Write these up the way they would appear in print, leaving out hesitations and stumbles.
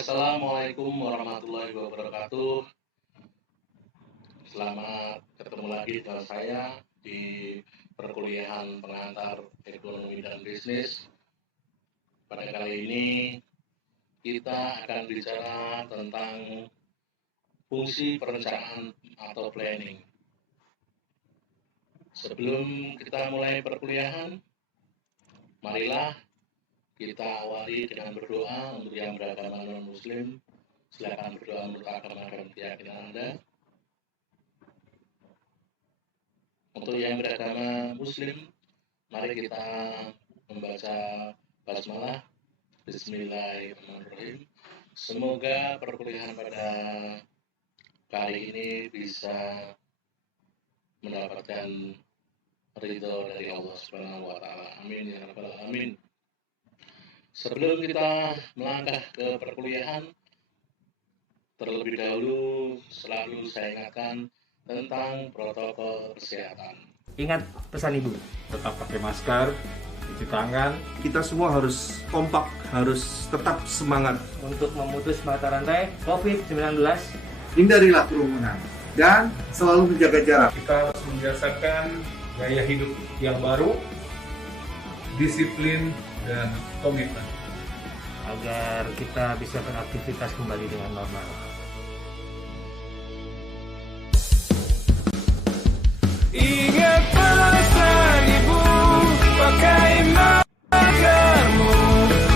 Assalamualaikum warahmatullahi wabarakatuh. Selamat ketemu lagi dengan saya di perkuliahan pengantar ekonomi dan bisnis. Pada kali ini kita akan bicara tentang fungsi perencanaan atau planning. Sebelum kita mulai perkuliahan, marilah kita awali dengan berdoa untuk yang beragama non-muslim. Silakan berdoa menurut agama dan keyakinan Anda. Untuk yang beragama muslim, mari kita membaca basmalah. Bismillahirrahmanirrahim. Semoga perkuliahan pada kali ini bisa mendapatkan ridho dari Allah Subhanahu wa taala. Amin ya rabbal alamin. Sebelum kita melangkah ke perkuliahan, terlebih dahulu selalu saya ingatkan tentang protokol kesehatan. Ingat pesan ibu, tetap pakai masker, cuci tangan. Kita semua harus kompak, harus tetap semangat untuk memutus mata rantai COVID-19. Hindarilah kerumunan dan selalu menjaga jarak. Kita harus membiasakan gaya hidup yang baru, disiplin, dan komitmen agar kita bisa beraktivitas kembali dengan normal. Ingat pesan ibu, pakai maskermu,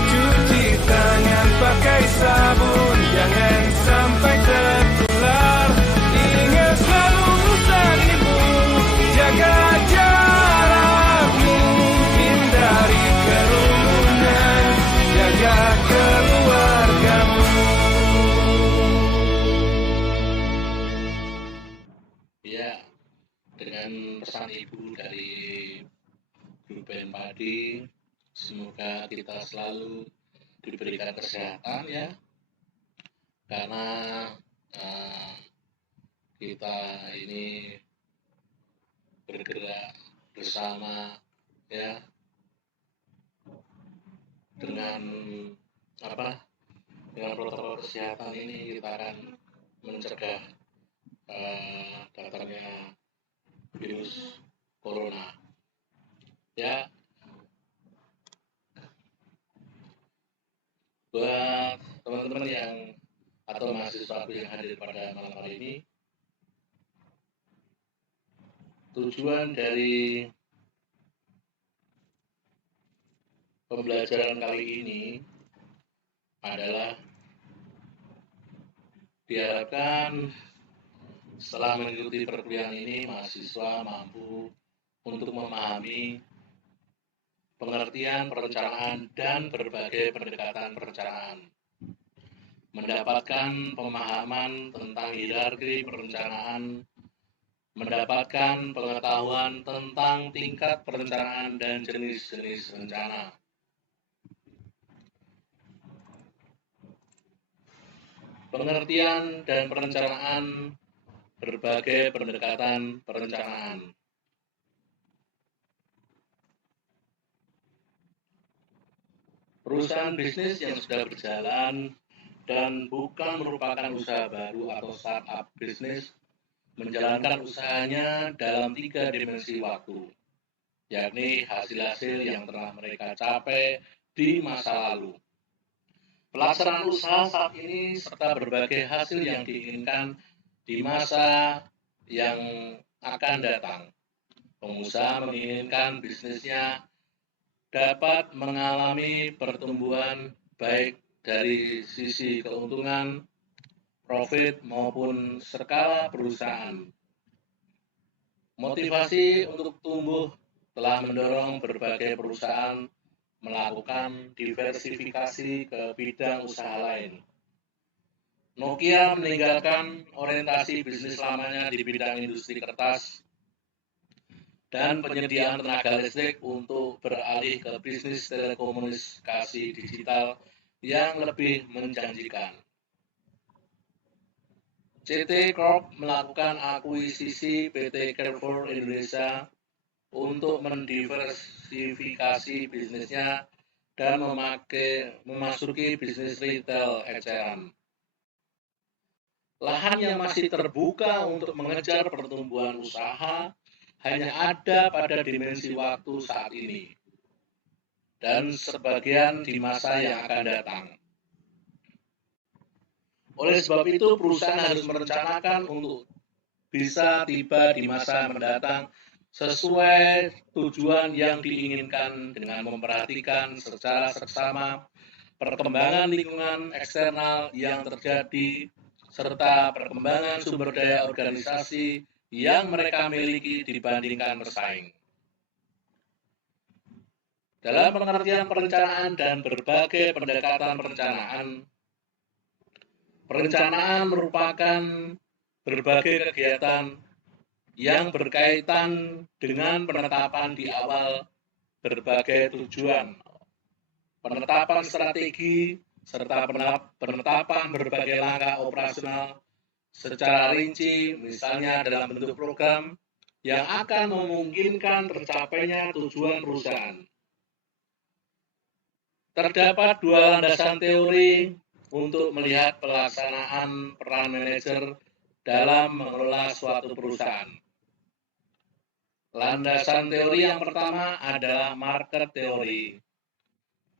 cuci tangan pakai sabun, jangan sampai tertular. Ingat selalu pesan ibu, jaga jarakmu, hindari kerumunan, jaga keluargamu. Ya, dengan pesan ibu dari Guru Padi, semoga kita selalu diberikan kesehatan ya, karena kita ini bergerak bersama ya, dengan dengan protokol kesehatan ini kita akan mencegah datangnya virus corona ya. Buat teman-teman yang atau mahasiswa yang hadir pada malam hari ini, tujuan dari pembelajaran kali ini adalah diharapkan setelah mengikuti perkuliahan ini, mahasiswa mampu untuk memahami pengertian perencanaan dan berbagai pendekatan perencanaan, mendapatkan pemahaman tentang hierarki perencanaan, mendapatkan pengetahuan tentang tingkat perencanaan dan jenis-jenis rencana. Pengertian dan perencanaan berbagai pendekatan perencanaan. Perusahaan bisnis yang sudah berjalan dan bukan merupakan usaha baru atau startup bisnis menjalankan usahanya dalam 3 dimensi waktu, yakni hasil-hasil yang telah mereka capai di masa lalu, pelaksanaan usaha saat ini, serta berbagai hasil yang diinginkan di masa yang akan datang. Pengusaha menginginkan bisnisnya dapat mengalami pertumbuhan baik dari sisi keuntungan, profit maupun skala perusahaan. Motivasi untuk tumbuh telah mendorong berbagai perusahaan melakukan diversifikasi ke bidang usaha lain. Nokia meninggalkan orientasi bisnis lamanya di bidang industri kertas dan penyediaan tenaga listrik untuk beralih ke bisnis telekomunikasi digital yang lebih menjanjikan. CT Corp melakukan akuisisi PT Carrefour Indonesia untuk mendiversifikasi bisnisnya dan memasuki bisnis retail eceran. Lahan yang masih terbuka untuk mengejar pertumbuhan usaha hanya ada pada dimensi waktu saat ini dan sebagian di masa yang akan datang. Oleh sebab itu, perusahaan harus merencanakan untuk bisa tiba di masa mendatang sesuai tujuan yang diinginkan dengan memperhatikan secara seksama perkembangan lingkungan eksternal yang terjadi serta perkembangan sumber daya organisasi yang mereka miliki dibandingkan bersaing. Dalam pengertian perencanaan dan berbagai pendekatan perencanaan merupakan berbagai kegiatan yang berkaitan dengan penetapan di awal berbagai tujuan, penetapan strategi, serta penetapan berbagai langkah operasional secara rinci, misalnya dalam bentuk program yang akan memungkinkan tercapainya tujuan perusahaan. Terdapat dua landasan teori untuk melihat pelaksanaan peran manajer dalam mengelola suatu perusahaan. Landasan teori yang pertama adalah market theory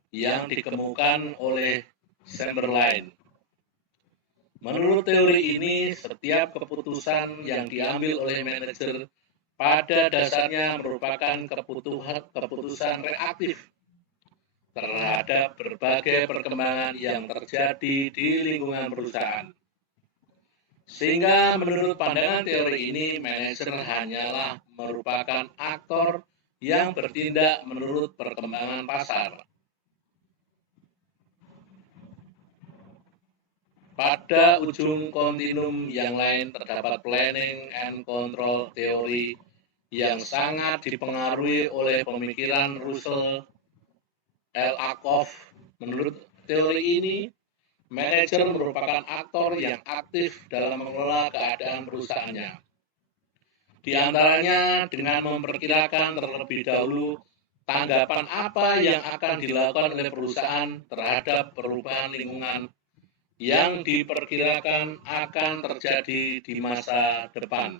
yang dikemukakan oleh Chamberlain. Menurut teori ini, setiap keputusan yang diambil oleh manajer pada dasarnya merupakan keputusan reaktif terhadap berbagai perkembangan yang terjadi di lingkungan perusahaan. Sehingga menurut pandangan teori ini, manajer hanyalah merupakan aktor yang bertindak menurut perkembangan pasar. Pada ujung kontinum yang lain terdapat planning and control teori yang sangat dipengaruhi oleh pemikiran Russell L. Ackoff. Menurut teori ini, manajer merupakan aktor yang aktif dalam mengelola keadaan perusahaannya. Di antaranya dengan memperkirakan terlebih dahulu tanggapan apa yang akan dilakukan oleh perusahaan terhadap perubahan lingkungan yang diperkirakan akan terjadi di masa depan.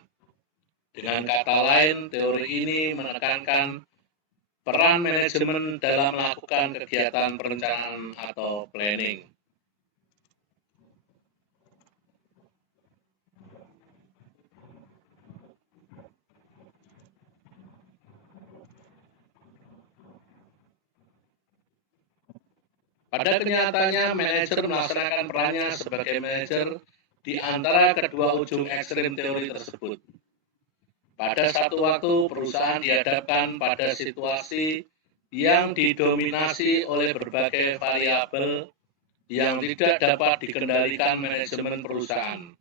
Dengan kata lain, teori ini menekankan peran manajemen dalam melakukan kegiatan perencanaan atau planning. Pada kenyataannya, manajer melaksanakan perannya sebagai manajer di antara kedua ujung ekstrim teori tersebut. Pada satu waktu, perusahaan dihadapkan pada situasi yang didominasi oleh berbagai variabel yang tidak dapat dikendalikan manajemen perusahaan.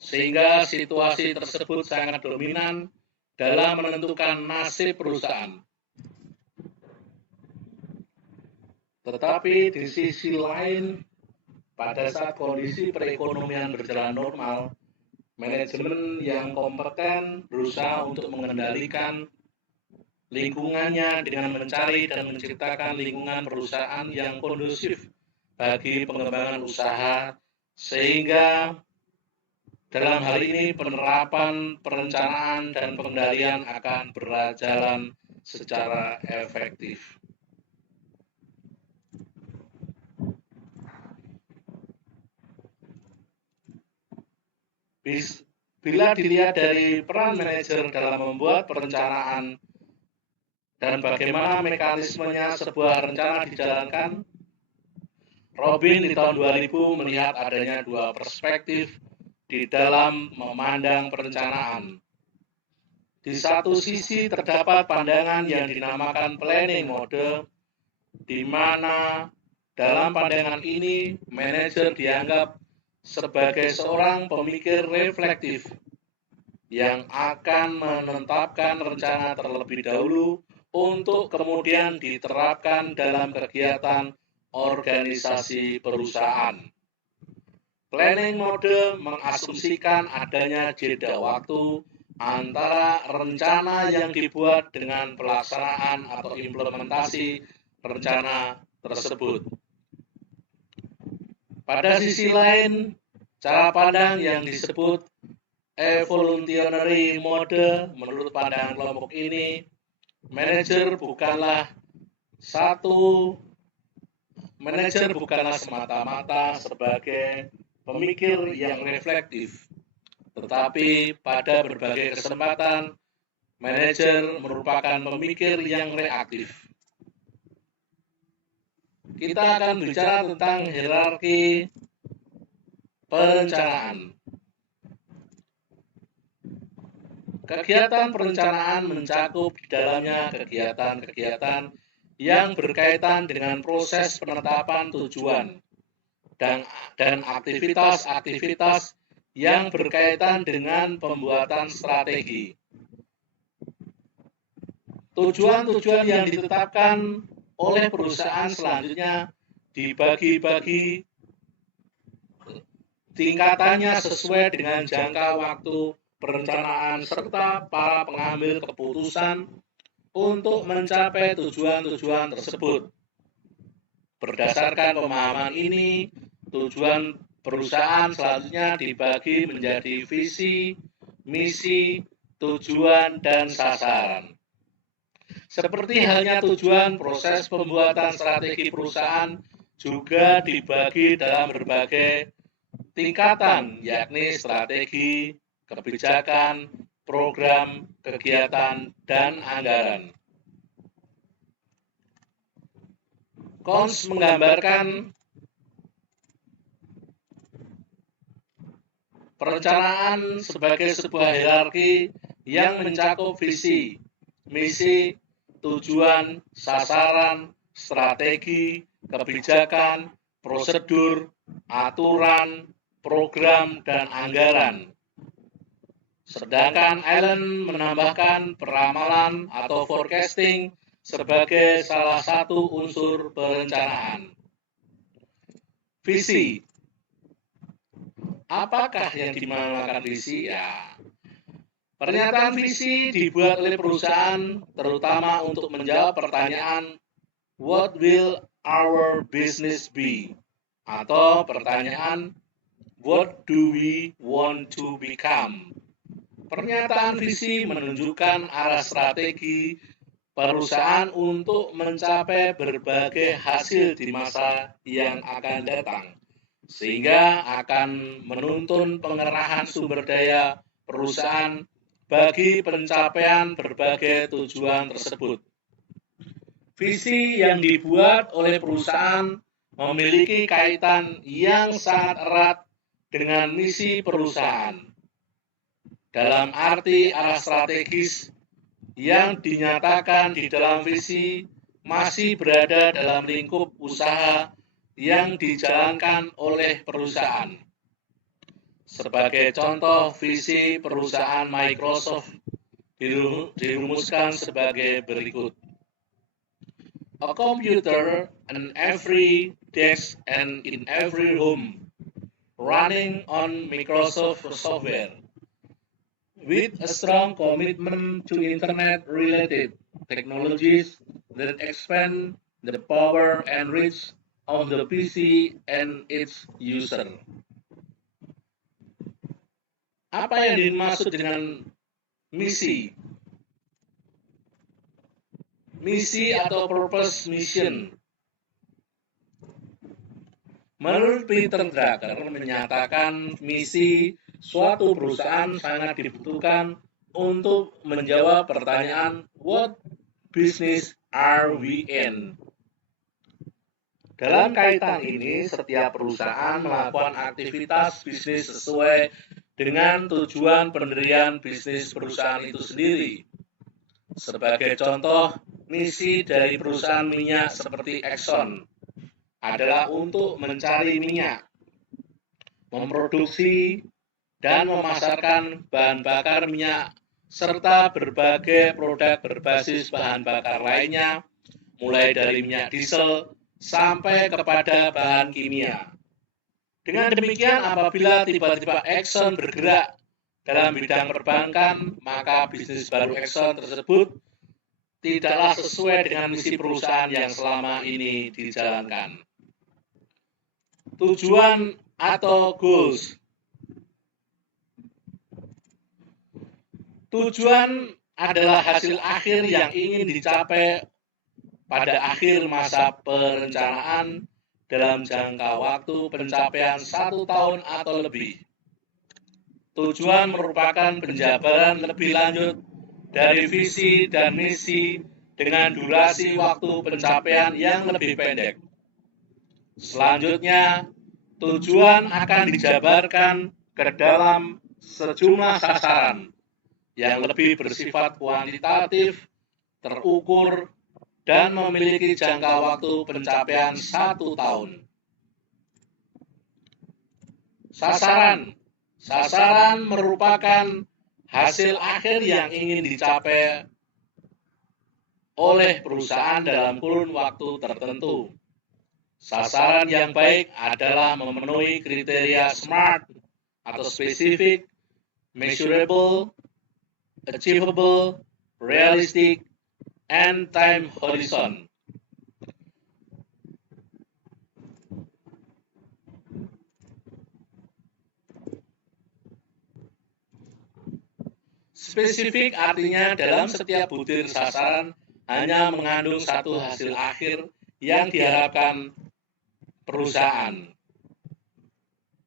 Sehingga situasi tersebut sangat dominan dalam menentukan nasib perusahaan. Tetapi di sisi lain, pada saat kondisi perekonomian berjalan normal, manajemen yang kompeten berusaha untuk mengendalikan lingkungannya dengan mencari dan menciptakan lingkungan perusahaan yang kondusif bagi pengembangan usaha, sehingga dalam hal ini penerapan, perencanaan, dan pengendalian akan berjalan secara efektif. Bila dilihat dari peran manajer dalam membuat perencanaan dan bagaimana mekanismenya sebuah rencana dijalankan, Robin di tahun 2000 melihat adanya dua perspektif di dalam memandang perencanaan. Di satu sisi terdapat pandangan yang dinamakan planning mode, di mana dalam pandangan ini manajer dianggap sebagai seorang pemikir reflektif yang akan menetapkan rencana terlebih dahulu untuk kemudian diterapkan dalam kegiatan organisasi perusahaan. Planning mode mengasumsikan adanya jeda waktu antara rencana yang dibuat dengan pelaksanaan atau implementasi rencana tersebut. Pada sisi lain, cara pandang yang disebut evolutionary mode menurut pandangan kelompok ini, manajer bukanlah semata-mata sebagai pemikir yang reflektif, tetapi pada berbagai kesempatan, manajer merupakan pemikir yang reaktif. Kita akan bicara tentang hierarki perencanaan. Kegiatan perencanaan mencakup di dalamnya kegiatan-kegiatan yang berkaitan dengan proses penetapan tujuan dan aktivitas-aktivitas yang berkaitan dengan pembuatan strategi. Tujuan-tujuan yang ditetapkan oleh perusahaan selanjutnya dibagi-bagi tingkatannya sesuai dengan jangka waktu perencanaan serta para pengambil keputusan untuk mencapai tujuan-tujuan tersebut. Berdasarkan pemahaman ini, tujuan perusahaan selanjutnya dibagi menjadi visi, misi, tujuan, dan sasaran. Seperti halnya tujuan, proses pembuatan strategi perusahaan juga dibagi dalam berbagai tingkatan, yakni strategi, kebijakan, program, kegiatan, dan anggaran. Kons menggambarkan perencanaan sebagai sebuah hierarki yang mencakup visi, misi, tujuan, sasaran, strategi, kebijakan, prosedur, aturan, program, dan anggaran. Sedangkan Allen menambahkan peramalan atau forecasting sebagai salah satu unsur perencanaan. Visi. Apakah yang dinamakan visi? Ya, pernyataan visi dibuat oleh perusahaan terutama untuk menjawab pertanyaan what will our business be? Atau pertanyaan what do we want to become? Pernyataan visi menunjukkan arah strategi perusahaan untuk mencapai berbagai hasil di masa yang akan datang, sehingga akan menuntun pengerahan sumber daya perusahaan bagi pencapaian berbagai tujuan tersebut. Visi yang dibuat oleh perusahaan memiliki kaitan yang sangat erat dengan misi perusahaan. Dalam arti arah strategis yang dinyatakan di dalam visi masih berada dalam lingkup usaha yang dijalankan oleh perusahaan. Sebagai contoh, visi perusahaan Microsoft dirumuskan sebagai berikut. A computer on every desk and in every home, running on Microsoft software, with a strong commitment to internet-related technologies that expand the power and reach of the PC and its user. Apa yang dimaksud dengan misi? Misi atau purpose mission. Menurut Peter Drucker menyatakan misi suatu perusahaan sangat dibutuhkan untuk menjawab pertanyaan what business are we in? Dalam kaitan ini, setiap perusahaan melakukan aktivitas bisnis sesuai dengan tujuan pendirian bisnis perusahaan itu sendiri. Sebagai contoh, misi dari perusahaan minyak seperti Exxon adalah untuk mencari minyak, memproduksi dan memasarkan bahan bakar minyak, serta berbagai produk berbasis bahan bakar lainnya, mulai dari minyak diesel sampai kepada bahan kimia. Dengan demikian, apabila tiba-tiba Exxon bergerak dalam bidang perbankan, maka bisnis baru Exxon tersebut tidaklah sesuai dengan misi perusahaan yang selama ini dijalankan. Tujuan atau goals. Tujuan adalah hasil akhir yang ingin dicapai pada akhir masa perencanaan dalam jangka waktu pencapaian 1 tahun atau lebih. Tujuan merupakan penjabaran lebih lanjut dari visi dan misi dengan durasi waktu pencapaian yang lebih pendek. Selanjutnya, tujuan akan dijabarkan ke dalam sejumlah sasaran yang lebih bersifat kuantitatif, terukur, dan memiliki jangka waktu pencapaian 1 tahun. Sasaran merupakan hasil akhir yang ingin dicapai oleh perusahaan dalam kurun waktu tertentu. Sasaran yang baik adalah memenuhi kriteria SMART atau specific, measurable, achievable, realistic, and time horizon. Spesifik artinya dalam setiap butir sasaran hanya mengandung satu hasil akhir yang diharapkan perusahaan.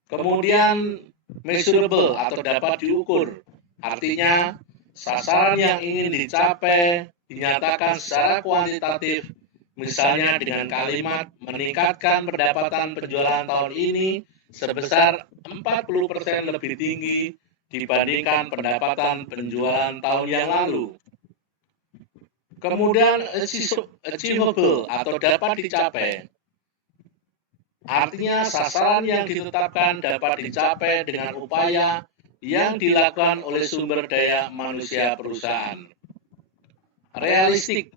Kemudian measurable atau dapat diukur, artinya sasaran yang ingin dicapai dinyatakan secara kuantitatif, misalnya dengan kalimat meningkatkan pendapatan penjualan tahun ini sebesar 40% lebih tinggi dibandingkan pendapatan penjualan tahun yang lalu. Kemudian achievable atau dapat dicapai. Artinya sasaran yang ditetapkan dapat dicapai dengan upaya yang dilakukan oleh sumber daya manusia perusahaan. Realistik.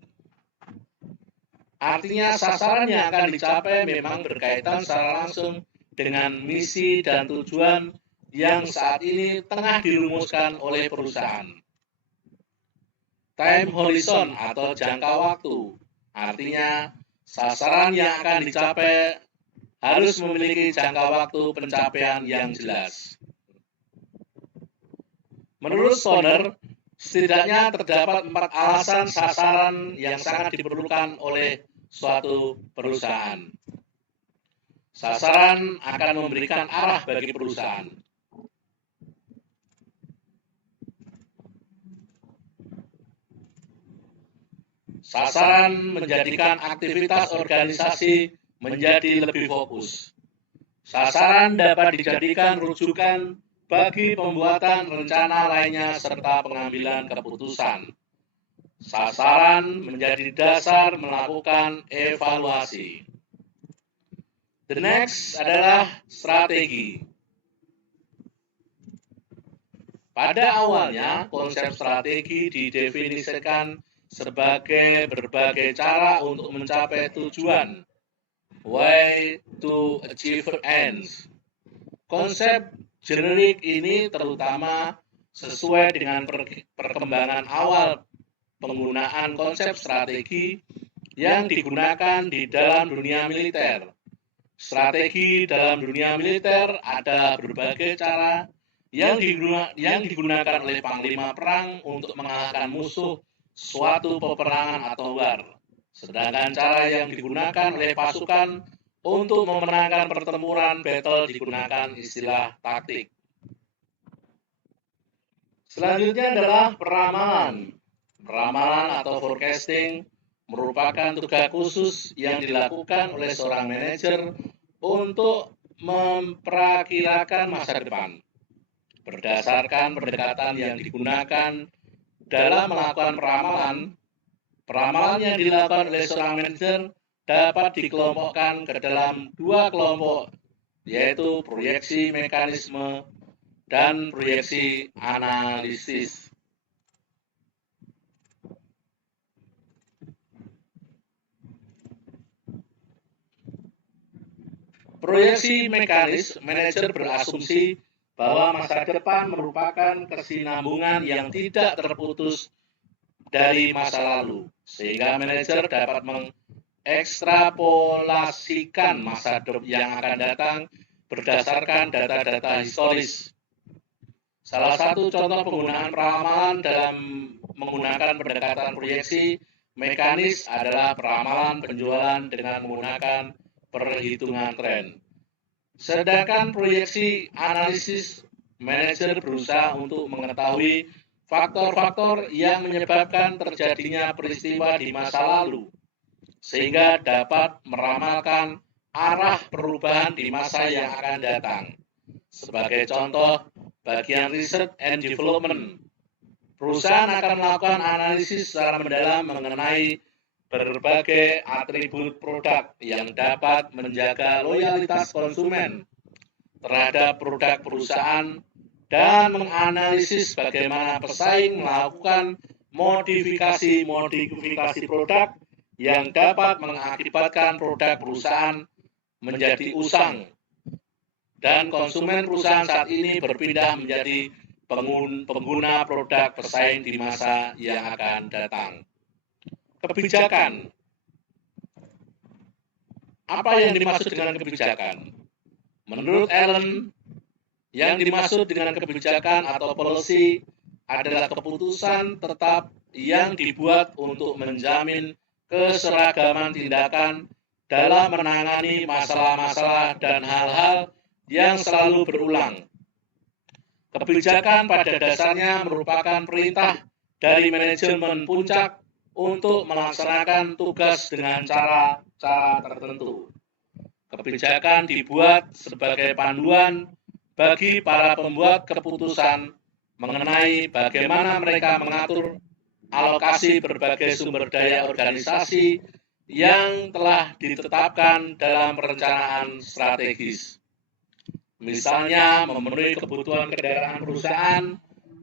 Artinya sasaran yang akan dicapai memang berkaitan secara langsung dengan misi dan tujuan yang saat ini tengah dirumuskan oleh perusahaan. Time horizon atau jangka waktu, artinya sasaran yang akan dicapai harus memiliki jangka waktu pencapaian yang jelas. Menurut Stoner, setidaknya terdapat 4 alasan sasaran yang sangat diperlukan oleh suatu perusahaan. Sasaran akan memberikan arah bagi perusahaan. Sasaran menjadikan aktivitas organisasi menjadi lebih fokus. Sasaran dapat dijadikan rujukan bagi pembuatan rencana lainnya serta pengambilan keputusan. Sasaran menjadi dasar melakukan evaluasi. The next adalah strategi. Pada awalnya, konsep strategi didefinisikan sebagai berbagai cara untuk mencapai tujuan, way to achieve ends. Konsep generik ini terutama sesuai dengan perkembangan awal penggunaan konsep strategi yang digunakan di dalam dunia militer. Strategi dalam dunia militer ada berbagai cara yang digunakan oleh panglima perang untuk mengalahkan musuh suatu peperangan atau war. Sedangkan cara yang digunakan oleh pasukan untuk memenangkan pertempuran battle digunakan istilah taktik. Selanjutnya adalah peramalan. Peramalan atau forecasting merupakan tugas khusus yang dilakukan oleh seorang manajer untuk memperakirakan masa depan. Berdasarkan pendekatan yang digunakan dalam melakukan peramalan, peramalan yang dilakukan oleh seorang manajer dapat dikelompokkan ke dalam 2 kelompok, yaitu proyeksi mekanisme dan proyeksi analisis. Proyeksi mekanis, manajer berasumsi bahwa masa depan merupakan kesinambungan yang tidak terputus dari masa lalu, sehingga manajer dapat mengekstrapolasikan masa depan yang akan datang berdasarkan data-data historis. Salah satu contoh penggunaan peramalan dalam menggunakan pendekatan proyeksi mekanis adalah peramalan penjualan dengan menggunakan perhitungan tren. Sedangkan proyeksi analisis, manajer berusaha untuk mengetahui faktor-faktor yang menyebabkan terjadinya peristiwa di masa lalu, sehingga dapat meramalkan arah perubahan di masa yang akan datang. Sebagai contoh, bagian research and development, perusahaan akan melakukan analisis secara mendalam mengenai berbagai atribut produk yang dapat menjaga loyalitas konsumen terhadap produk perusahaan dan menganalisis bagaimana pesaing melakukan modifikasi produk yang dapat mengakibatkan produk perusahaan menjadi usang dan konsumen perusahaan saat ini berpindah menjadi pengguna produk pesaing di masa yang akan datang. Kebijakan. Apa yang dimaksud dengan kebijakan? Menurut Allen, yang dimaksud dengan kebijakan atau policy adalah keputusan tetap yang dibuat untuk menjamin keseragaman tindakan dalam menangani masalah-masalah dan hal-hal yang selalu berulang. Kebijakan pada dasarnya merupakan perintah dari manajemen puncak untuk melaksanakan tugas dengan cara-cara tertentu. Kebijakan dibuat sebagai panduan bagi para pembuat keputusan mengenai bagaimana mereka mengatur alokasi berbagai sumber daya organisasi yang telah ditetapkan dalam perencanaan strategis. Misalnya, memenuhi kebutuhan kendaraan perusahaan,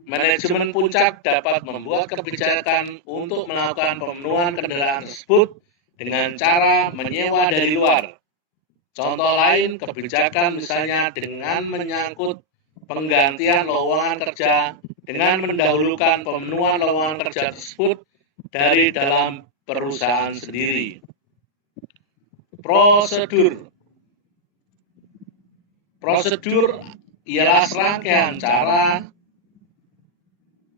manajemen puncak dapat membuat kebijakan untuk melakukan pemenuhan kendaraan tersebut dengan cara menyewa dari luar. Contoh lain kebijakan misalnya dengan menyangkut penggantian lowongan kerja dengan mendahulukan pemenuhan lowongan kerja tersebut dari dalam perusahaan sendiri. Prosedur ialah serangkaian cara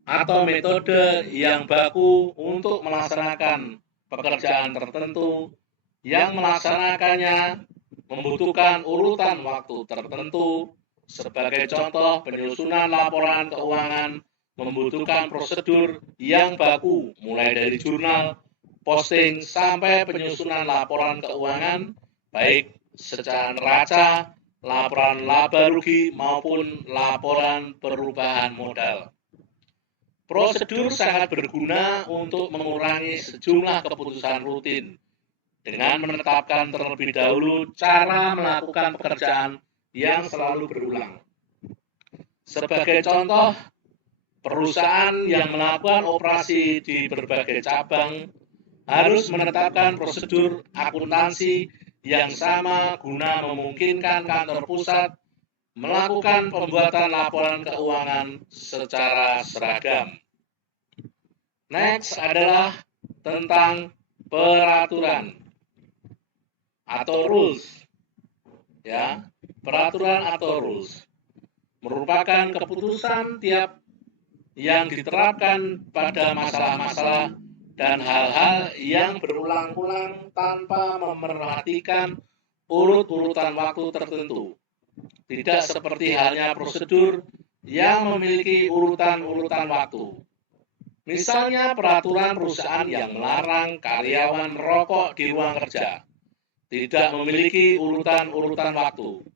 atau metode yang baku untuk melaksanakan pekerjaan tertentu yang melaksanakannya membutuhkan urutan waktu tertentu. Sebagai contoh, penyusunan laporan keuangan membutuhkan prosedur yang baku, mulai dari jurnal, posting, sampai penyusunan laporan keuangan, baik secara neraca, laporan laba rugi, maupun laporan perubahan modal. Prosedur sangat berguna untuk mengurangi sejumlah keputusan rutin dengan menetapkan terlebih dahulu cara melakukan pekerjaan yang selalu berulang. Sebagai contoh, perusahaan yang melakukan operasi di berbagai cabang harus menetapkan prosedur akuntansi yang sama guna memungkinkan kantor pusat melakukan pembuatan laporan keuangan secara seragam. Next adalah tentang peraturan atau rules. Ya, peraturan atau rules merupakan keputusan tiap yang diterapkan pada masalah-masalah dan hal-hal yang berulang-ulang tanpa memerhatikan urut-urutan waktu tertentu. Tidak seperti halnya prosedur yang memiliki urutan-urutan waktu. Misalnya peraturan perusahaan yang melarang karyawan merokok di ruang kerja tidak memiliki urutan-urutan waktu.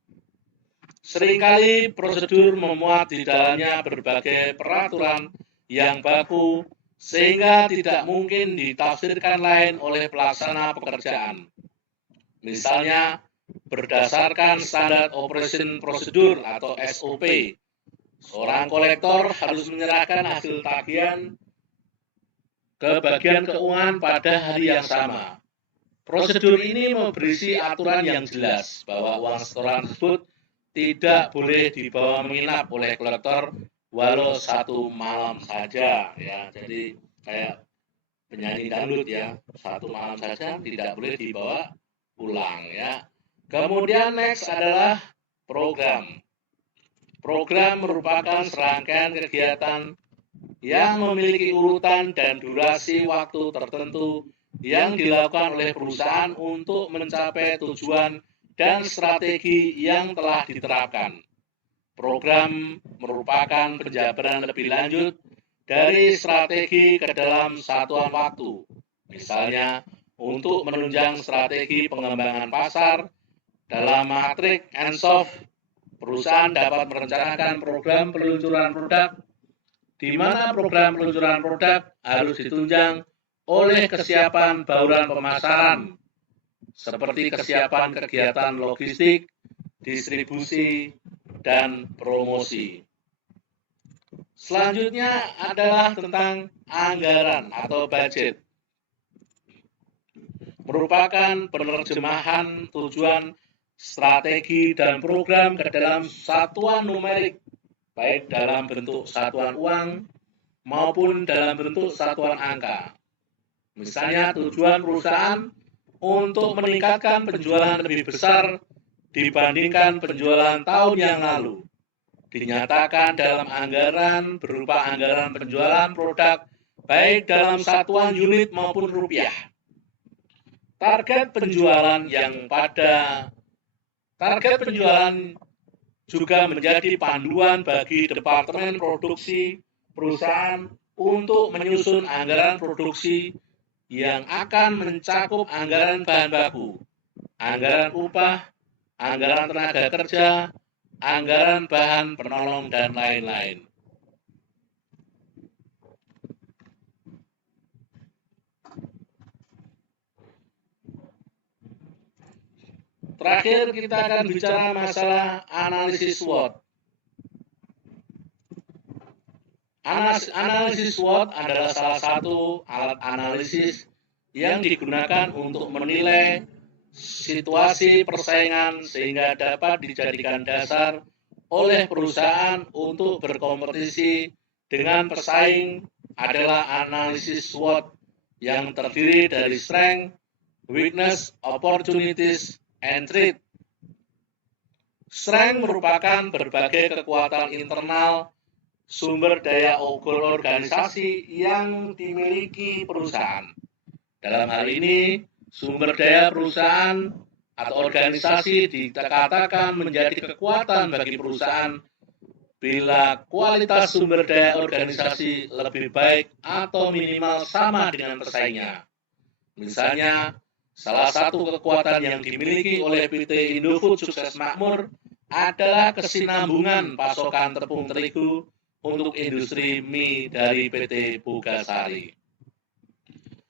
Seringkali prosedur memuat di dalamnya berbagai peraturan yang baku sehingga tidak mungkin ditafsirkan lain oleh pelaksana pekerjaan. Misalnya, berdasarkan Standard Operation Procedure atau SOP, seorang kolektor harus menyerahkan hasil tagihan ke bagian keuangan pada hari yang sama. Prosedur ini berisi aturan yang jelas bahwa uang setoran tersebut tidak boleh dibawa menginap oleh kolektor walau 1 malam saja. Ya, jadi kayak penyanyi dangdut ya, 1 malam saja tidak boleh dibawa pulang ya. Kemudian next adalah program. Program merupakan serangkaian kegiatan yang memiliki urutan dan durasi waktu tertentu yang dilakukan oleh perusahaan untuk mencapai tujuan dan strategi yang telah diterapkan. Program merupakan penjabaran lebih lanjut dari strategi ke dalam satuan waktu. Misalnya, untuk menunjang strategi pengembangan pasar, dalam matrik ENSOF, perusahaan dapat merencanakan program peluncuran produk, di mana program peluncuran produk harus ditunjang oleh kesiapan bauran pemasaran, seperti kesiapan kegiatan logistik, distribusi, dan promosi. Selanjutnya adalah tentang anggaran atau budget. Merupakan penerjemahan tujuan, strategi, dan program ke dalam satuan numerik, baik dalam bentuk satuan uang maupun dalam bentuk satuan angka. Misalnya tujuan perusahaan untuk meningkatkan penjualan lebih besar dibandingkan penjualan tahun yang lalu, dinyatakan dalam anggaran berupa anggaran penjualan produk baik dalam satuan unit maupun rupiah. Target penjualan juga menjadi panduan bagi departemen produksi perusahaan untuk menyusun anggaran produksi yang akan mencakup anggaran bahan baku, anggaran upah, anggaran tenaga kerja, anggaran bahan penolong, dan lain-lain. Terakhir kita akan bicara masalah analisis SWOT. Analisis SWOT adalah salah satu alat analisis yang digunakan untuk menilai situasi persaingan sehingga dapat dijadikan dasar oleh perusahaan untuk berkompetisi dengan pesaing. Adalah analisis SWOT yang terdiri dari strength, weakness, opportunities, and threat. Strength merupakan berbagai kekuatan internal, sumber daya organisasi yang dimiliki perusahaan. Dalam hal ini, sumber daya perusahaan atau organisasi dikatakan menjadi kekuatan bagi perusahaan bila kualitas sumber daya organisasi lebih baik atau minimal sama dengan pesaingnya. Misalnya, salah satu kekuatan yang dimiliki oleh PT Indofood Sukses Makmur adalah kesinambungan pasokan tepung terigu untuk industri mie dari PT Bogasari.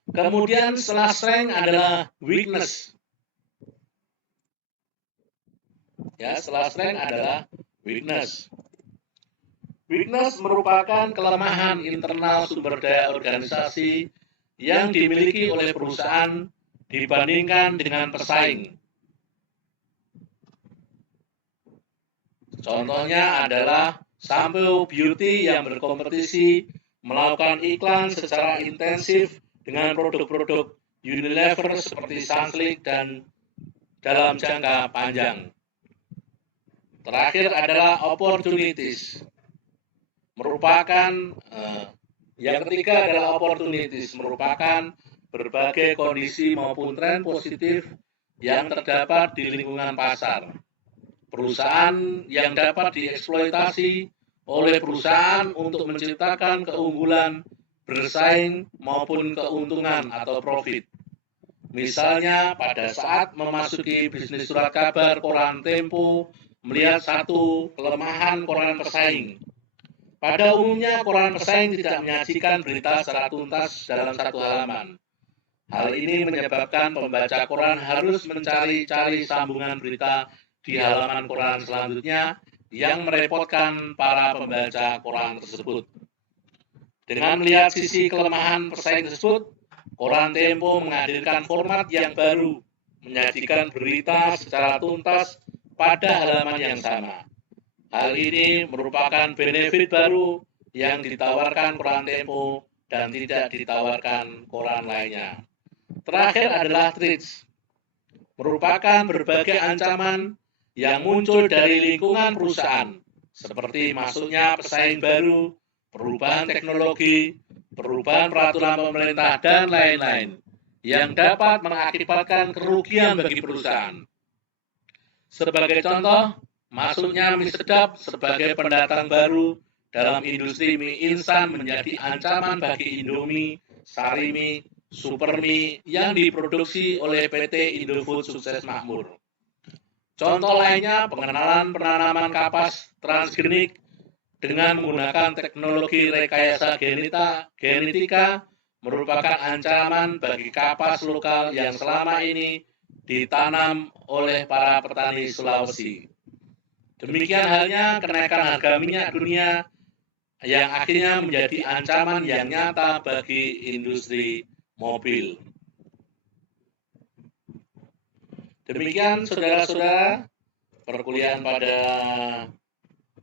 Kemudian setelah strength adalah weakness. Ya, setelah strength adalah weakness. Weakness merupakan kelemahan internal sumber daya organisasi yang dimiliki oleh perusahaan dibandingkan dengan pesaing. Contohnya adalah Shampoo Beauty yang berkompetisi melakukan iklan secara intensif dengan produk-produk Unilever seperti Sunsilk dan dalam jangka panjang. Terakhir adalah opportunities. Yang ketiga adalah opportunities, merupakan berbagai kondisi maupun tren positif yang terdapat di lingkungan pasar. Perusahaan yang dapat dieksploitasi oleh perusahaan untuk menciptakan keunggulan, bersaing, maupun keuntungan atau profit. Misalnya pada saat memasuki bisnis surat kabar koran Tempo, melihat satu kelemahan koran pesaing. Pada umumnya koran pesaing tidak menyajikan berita secara tuntas dalam satu halaman. Hal ini menyebabkan pembaca koran harus mencari-cari sambungan berita di halaman koran selanjutnya yang merepotkan para pembaca koran tersebut. Dengan melihat sisi kelemahan pesaing tersebut, koran Tempo menghadirkan format yang baru, menyajikan berita secara tuntas pada halaman yang sama. Hal ini merupakan benefit baru yang ditawarkan koran Tempo dan tidak ditawarkan koran lainnya. Terakhir adalah threats, merupakan berbagai ancaman yang muncul dari lingkungan perusahaan, seperti masuknya pesaing baru, perubahan teknologi, perubahan peraturan pemerintah, dan lain-lain, yang dapat mengakibatkan kerugian bagi perusahaan. Sebagai contoh, masuknya mie sedap sebagai pendatang baru dalam industri mie instan menjadi ancaman bagi Indomie, Sarimi, Supermie yang diproduksi oleh PT Indofood Sukses Makmur. Contoh lainnya, pengenalan penanaman kapas transgenik dengan menggunakan teknologi rekayasa genetika merupakan ancaman bagi kapas lokal yang selama ini ditanam oleh para petani Sulawesi. Demikian halnya kenaikan harga minyak dunia yang akhirnya menjadi ancaman yang nyata bagi industri mobil. Demikian saudara-saudara, perkuliahan pada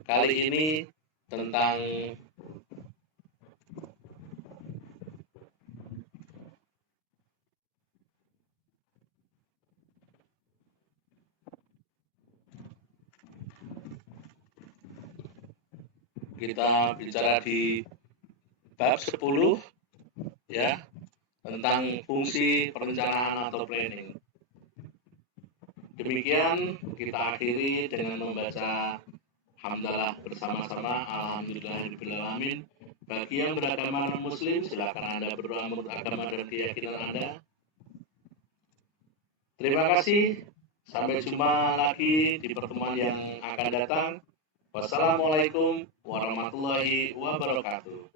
kali ini tentang kita bicara di bab 10 ya, tentang fungsi perencanaan atau planning. Demikian kita akhiri dengan membaca hamdalah bersama-sama. Alhamdulillahirrahmanirrahim. Bagi yang beragama non-muslim, silakan Anda berdoa menurut agama dan keyakinan Anda. Terima kasih. Sampai jumpa lagi di pertemuan yang akan datang. Wassalamualaikum warahmatullahi wabarakatuh.